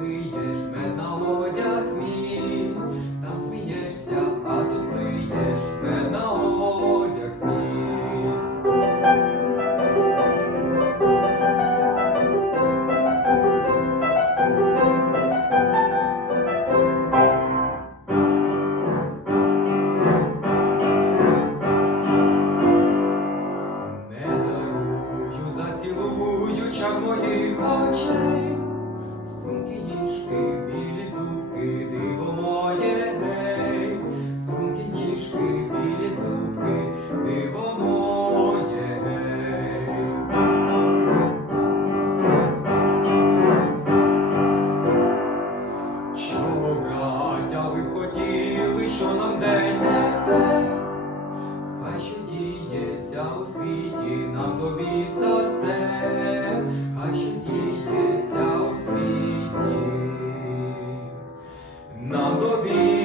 лиєш мед на одяг мій, там смієшся, а тут лиєш мед на одяг мій. Не дарую, зацілую чар моїх очей, нам до за все, хай що діється у світі, нам до біса